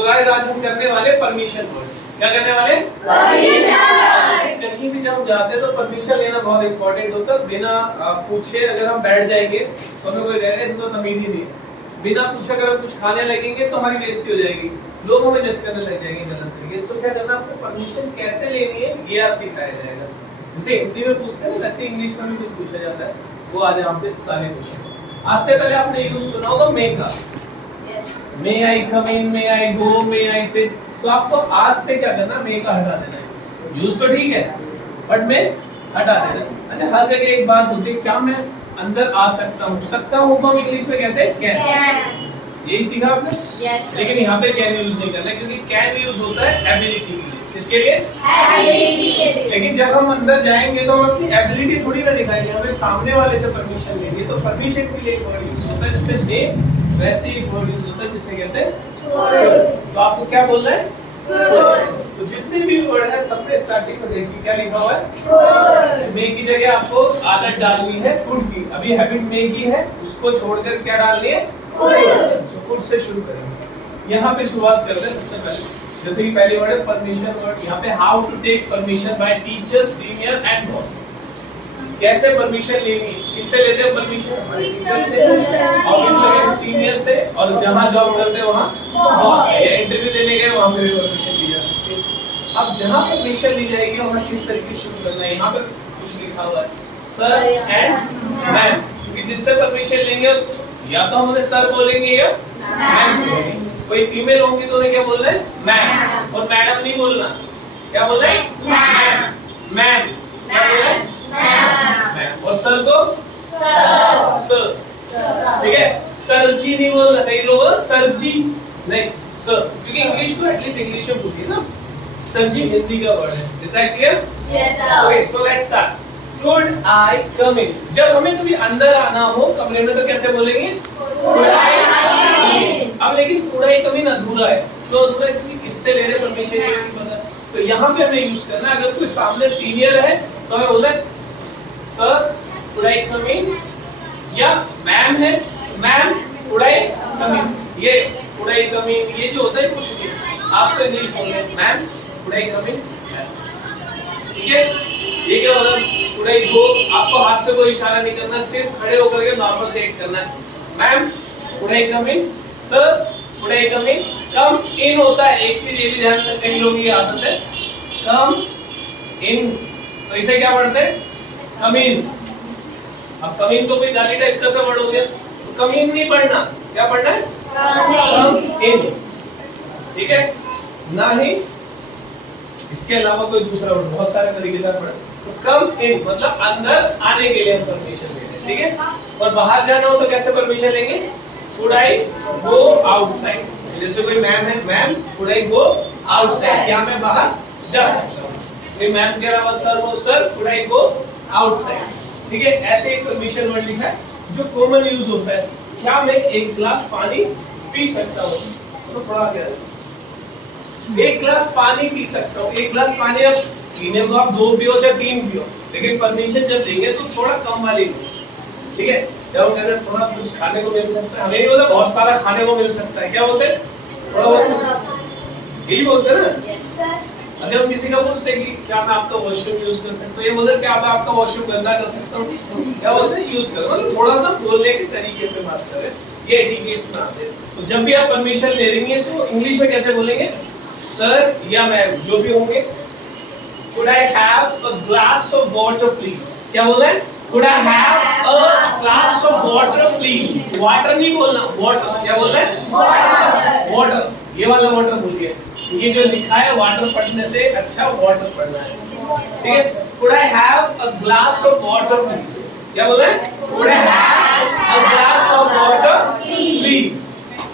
So guys आज हम करने वाले परमिशन वर्ड्स। क्या करने वाले? Permission words. कहीं भी जब जाते हैं तो परमिशन लेना बहुत इंपॉर्टेंट होता है। बिना पूछे अगर हम बैठ जाएंगे तो हमें कोई कहेगा इसको तमीज ही नहीं है। बिना पूछे अगर हम कुछ खाने लगेंगे तो हमारी बेइज्जती हो जाएगी, लोग हमें जज करने लग जाएंगे गलत तरीके से। तो क्या करना, आपको परमिशन कैसे लेनी है ये आज सिखाया जाएगा। जैसे हिंदी में पूछते हैं वैसे इंग्लिश में भी कुछ पूछा जाता है, वो आज यहाँ पे सारे क्वेश्चन। आज से पहले आपने यूज सुना होगा मे का, मे आई come in, may I go, may I sit. तो आपको आज से क्या करना, मे का हटा देना है। यूज तो ठीक है बट मे हटा देना। अच्छा, हर जगह एक बात होती है, क्या मैं अंदर आ सकता हूँ? सकता हूँ को हम इंग्लिश में कहते हैं कैन। यही सीखा आपने? लेकिन यहाँ पे कैन यूज नहीं करना, क्योंकि कैन यूज होता है एबिलिटी के लिए। किसके लिए? एबिलिटी के लिए। लेकिन जब हम अंदर जाएंगे तो हम अपनी एबिलिटी थोड़ी ना दिखाएंगे, हमें सामने वाले से परमिशन लेंगे। तो परमिशन के लिए एक वर्ड यूज होता है जैसे मे, वैसे ही एक वर्ड यूज होता है जिसे कहते हैं। तो आपको क्या बोलना है? तो जितने भी वर्ड है सब में स्टार्टिंग में देखिए क्या लिखा हुआ है। मे की जगह आपको आदत डालनी है कुड की। अभी हैबिट मे की है, उसको छोड़कर क्या डालनी है? तो कुड से शुरू करेंगे। यहाँ पे शुरुआत करते हैं सबसे पहले। जैसे कि पहली वर्ड है परमिशन वर्ड। यहाँ पे how to take permission by teacher, senior and boss. कैसे परमिशन लेनी, किससे लेते हैं परमिशन? टीचर से, ऑफिस में सीनियर से, और जहाँ जॉब करते हैं वहाँ बॉस से, या इंटरव्यू देने गए वहाँ पे भी परमिशन ली जा सकती है। अब जहाँ परमिशन ली जाएगी वहाँ किस तरीके से शुरू करना है, यहाँ पे कुछ लिखा हुआ है सर एंड मैम। क्योंकि जिससे परमिशन लेंगे या तो हम उन्हें सर बोलेंगे या मैम बोलेंगे। कोई फीमेल होंगी तो उन्हें क्या बोलना है? मैम। और मैडम नहीं बोलना, क्या बोलना है? मैम। मैम क्या बोलना है? मैम। और सर को सर। ठीक है, सर जी नहीं बोलना। कई लोग सर जी नहीं, सर। क्योंकि इंग्लिश को एटलीस्ट इंग्लिश में बोलिए ना, सर जी हिंदी का वर्ड है। Is that clear? Yes sir. Okay, so let's start. Could I come in? जब हमें कभी अंदर आना हो कमरे में तो कैसे बोलेंगे? कुड आई कम इन। अब लेकिन कुड आई कम इन अधूरा है। क्यों अधूरा है? क्योंकि किससे ले रहे परमिशन ये नहीं पता। तो यहाँ पे हमें यूज करना है। अगर कोई सामने सीनियर है तो हमें बोलना है सर कुड आई कम इन, या मैम है मैम कुड आई कम इन। ये कुड आई कम इन ये जो होता है कुछ नहीं, आपको इंग्लिश बोलना है मैम कुड आई कम इन। ठीक है, ये क्या होगा? कुड आई गो, आपको हाथ से कोई इशारा नहीं करना, सिर्फ खड़े होकर के नॉर्मल रिएक्ट करना है। Ma'am could I come in, sir could I come in. Come in होता है, एक चीज ये भी ध्यान रखना, कई लोगों की आदत है कम इन, तो इसे क्या पढ़ते हैं? कम इन। अब कम इन तो कोई गाली टाइप का सा वर्ड हो गया, तो कम इन नहीं पढ़ना, क्या पढ़ना है? कम इन। ठीक है, ना ही इसके अलावा कोई दूसरा वर्ड, बहुत सारे तरीके से पढ़। तो कम इन मतलब अंदर आने के लिए हम परमिशन लेते हैं। ठीक है, और बाहर जाना हो तो कैसे परमिशन लेंगे? Could I go outside. जैसे कोई मैम है, ma'am could I go outside, क्या मैं बाहर जा सकता हूँ? कोई मैम कह रहा है सर वो sir could I go outside. ठीक है, ऐसे एक परमिशन वर्ड लिखा है जो कॉमन यूज होता है। क्या मैं एक गिलास पानी पी सकता हूँ? तो थोड़ा क्या है, एक गिलास पानी पी सकता हूँ। एक गिलास पानी अब पीने को आप 2 पियो चाहे 3 पियो, लेकिन परमिशन जब लेंगे तो थोड़ा कम वाली लो। ठीक है, जब हम कहते हैं थोड़ा कुछ खाने को मिल सकता है, हमें नहीं बोलते बहुत सारा खाने को मिल सकता है, क्या बोलते हैं? थोड़ा बहुत, यही बोलते हैं ना। अगर हम किसी का बोलते हैं कि क्या मैं आपका वॉशरूम यूज कर सकता हूँ, ये बोलते हैं क्या मैं आपका वॉशरूम गंदा कर सकता हूँ, क्या बोलते हैं? यूज करो। मतलब थोड़ा सा बोलने के तरीके पे बात करें, ये एटिकेट्स में आते हैं। तो जब भी आप परमिशन ले रही हैं तो इंग्लिश में कैसे बोलेंगे? सर या मैम जो भी होंगे। Could I have a glass of water please? क्या बोला है? Could I have a glass of water please? Water नहीं बोलना, water। क्या बोल रहे हैं? Water। Water, ये वाला water बोलिए। ये जो लिखा है water पढ़ने से अच्छा water पढ़ना है। ठीक है? Could I have a glass of water please? क्या बोल रहे हैं? Could I have a glass of water please?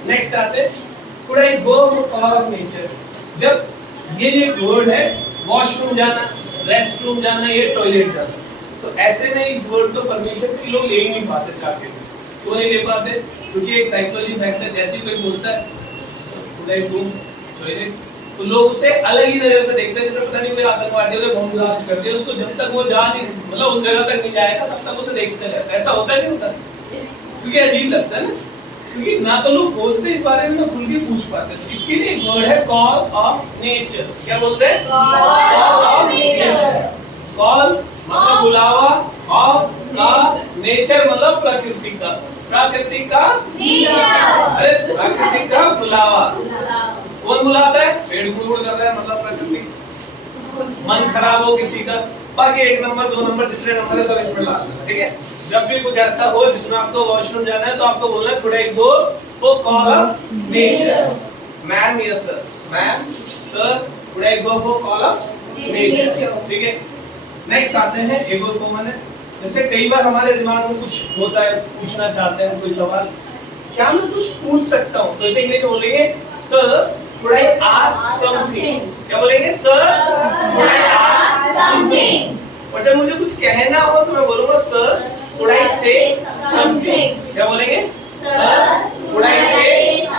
Next आते हैं, Could I go for a call of nature? जब ये वर्ड है वॉशरूम जाना, रेस्टरूम जाना, ये टॉयलेट जाना, तो ऐसे में इस वर्ड को परमिशन भी लोग ले ही नहीं पाते चाहते। क्यों नहीं ले पाते? क्योंकि एक साइकोलॉजी फैक्ट है, जैसे कोई बोलता है कुड आई गो टॉयलेट, तो लोग उसे अलग ही नजर से देखते हैं, जैसे पता नहीं कोई आतंकवादी ने बम ब्लास्ट कर दिया, उसको जब तक वो जा नहीं, मतलब उस जगह तक नहीं जाएगा तब तक उसे देखते रहता है। ऐसा होता नहीं होता? क्योंकि अजीब लगता है ना। क्योंकि ना तो लोग बोलते इस बारे में, ना खुल के पूछ पाते। तो इसके लिए एक वर्ड है कॉल ऑफ नेचर। क्या बोलते हैं? Call of nature. कॉल मतलब बुलावा, ऑफ का नेचर मतलब प्रकृति का, प्रकृति का अरे प्रकृति का बुलावा। कौन बुलाता है? पेड़ गुड़गुड़ कर रहा है मतलब प्रकृति। मन खराब हो किसी का, बाकी 1 नंबर 2 नंबर जितने नंबर है सब इसमें ला देना, ठीक है। जब भी कुछ ऐसा हो जिसमें आपको वॉशरूम जाना है तो आपको बोलना है could I go for call of nature. Ma'am, yes sir, ma'am, sir, could I go for call of nature, ठीक है। नेक्स्ट आते हैं, एक और कॉमन है, जैसे कई बार हमारे दिमाग में कुछ होता है, पूछना चाहते हैं कोई सवाल, क्या मैं कुछ पूछ सकता हूँ? तो इसे इंग्लिश में बोलेंगे sir could I ask something? क्या बोलेंगे? Sir could I ask something? और जब मुझे कुछ कहना हो तो मैं बोलूँगा sir could I say something? क्या बोलेंगे? Sir could I say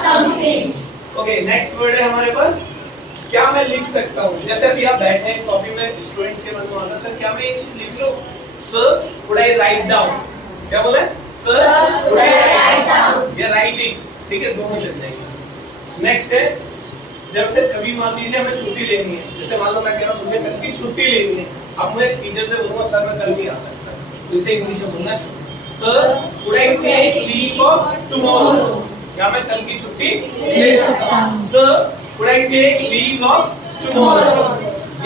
something? Okay, next word है हमारे पास, क्या मैं लिख सकता हूँ? जैसे अभी आप बैठे हैं कॉपी में, स्टूडेंट्स के मन में आता है सर क्या मैं ये चीज लिख लूँ? Sir could I write down? क्या बोले? Sir could I write down? या राइटिंग, ठीक है, दोनों चल जाएंगे। नेक्स्ट है, जब से कभी मान लीजिए हमें छुट्टी लेनी है, जैसे मान लो मैं कह रहा हूँ मुझे कल की छुट्टी लेनी है, अब मैं टीचर से बोलूँगा सर मैं कल नहीं आ सकता, तो इसे इंग्लिश में बोलना है sir could I take leave of tomorrow? क्या मैं कल की छुट्टी ले सकता हूँ? Sir could I take leave of tomorrow?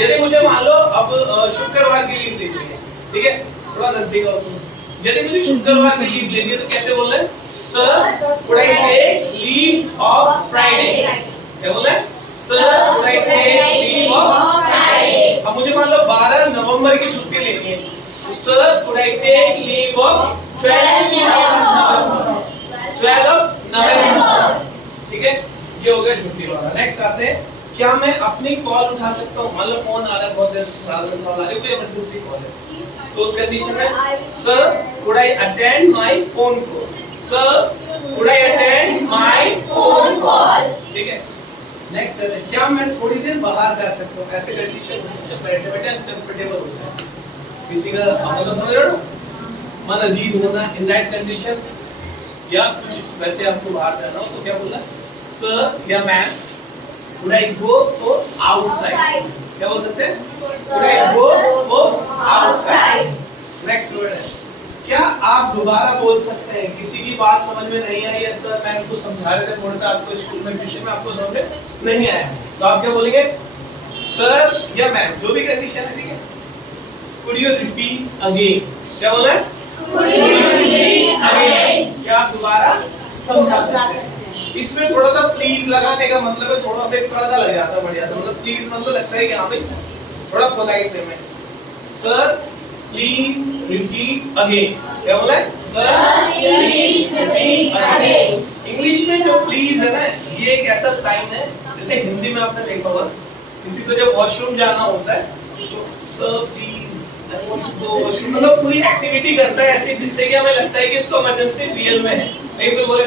यदि मुझे मान लो अब शुक्रवार की लीव लेनी है, ठीक है, थोड़ा नजदीक आओ तुम, यदि मुझे शुक्रवार की लीव लेनी है तो कैसे बोलना है? Sir could I take leave of Friday? क्या बोला? Sir could I take leave of Friday? अब मुझे मान लो 12 नवंबर की छुट्टी लेनी है, तो sir could I take leave of 12 November, ठीक है, ये हो गया छुट्टी वाला। नेक्स्ट आते हैं, क्या मैं अपनी कॉल उठा सकता हूँ? मान लो फोन आ रहा है, बहुत देर से कॉल आ रही है, कोई इमरजेंसी कॉल है, तो उस कंडीशन में sir could I attend my phone call? Sir could I attend my phone call? ठीक है। नेक्स्ट है, क्या मैं थोड़ी देर बाहर जा सकता हूँ? ऐसे कंडीशन जब बैठे बैठे अनकंफर्टेबल हो जाए, किसी का मतलब समझ रहे हो, मन अजीब होना, इन दैट कंडीशन, या कुछ वैसे आपको बाहर जाना हो तो क्या बोलना? सर या ma'am could I go for outside? क्या बोल सकते हैं? Could I go for outside? Next word है, क्या आप दोबारा बोल सकते हैं किसी की बात समझ में नहीं आई है? सर मैम कुछ समझा रहे थे बोर्ड पे आपको स्कूल में ट्यूशन में, आपको समझ नहीं आया, तो आप क्या बोलेंगे? सर या मैम, जो भी कंडीशन है, ठीक है, कुड यू रिपीट अगेन? क्या बोला है? Could you repeat again? क्या आप दोबारा समझा सकते हैं? इसमें थोड़ा सा प्लीज लगाने का मतलब है, थोड़ा सा एक तड़का लग जाता है बढ़िया सा, मतलब प्लीज मतलब लगता है कि हाँ भाई थोड़ा पोलाइट वे में, सर प्लीज रिपीट अगेन? क्या बोला है? Sir please repeat again? English में जो प्लीज है ना, ये एक ऐसा साइन है, जैसे हिंदी में आपने देखा होगा, किसी को जब वॉशरूम जाना होता है तो sir please I want to go washroom, मतलब पूरी एक्टिविटी करता है ऐसे जिससे कि हमें लगता है कि इसको इमरजेंसी रियल में है। नहीं तो बोले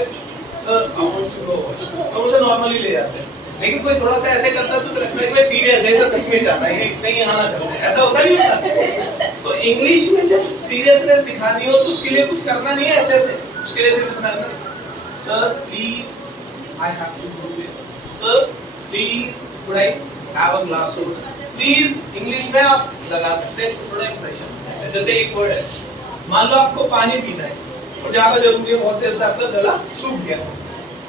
sir I want to go washroom, तो उसे नॉर्मली ले जाते हैं, लेकिन कोई थोड़ा सा ऐसे करता है तो उसे लगता है कि मैं सीरियस है, ऐसा सच में चाहता है कि नहीं यहाँ ना करना, ऐसा होता नहीं होता। तो इंग्लिश में जब सीरियसनेस दिखानी हो तो उसके लिए कुछ करना नहीं है ऐसे ऐसे, उसके लिए सिर्फ इतना करना, sir please I have to go, sir please could I have a glass of, please English में आप लगा सकते हैं, इससे थोड़ा इंप्रेशन। जैसे एक वर्ड है, मान लो आपको पानी पीना है और ज्यादा जरूरी है, बहुत देर से आपका गला सूख गया,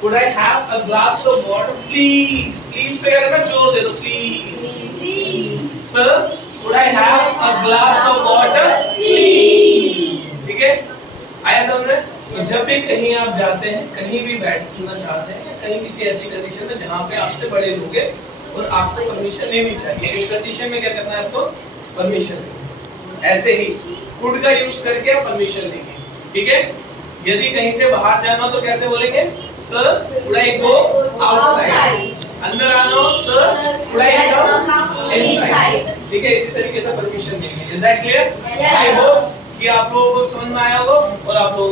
could I have a glass of water please? Please पे क्या करना, जोर दे दो, please. Sir, could I have a glass of water please? ठीक है, आया समझ में? तो जब भी कहीं आप जाते हैं, कहीं भी बैठना चाहते हैं, कहीं किसी ऐसी कंडीशन में जहाँ पे आपसे बड़े लोग हैं और आपको परमिशन लेनी चाहिए, इस कंडीशन में क्या करना है आपको? परमिशन लेनी। ऐसे ही could का यूज करके आप परमिशन लेंगे, ठीक है। यदि कहीं से बाहर जाना हो तो कैसे बोलेंगे? Sir could I go outside? अंदर आना हो, sir could I come inside? ठीक है, इसी तरीके से परमिशन देंगे। Is that clear? I hope कि आप लोगों को समझ में आया होगा और आप लोगों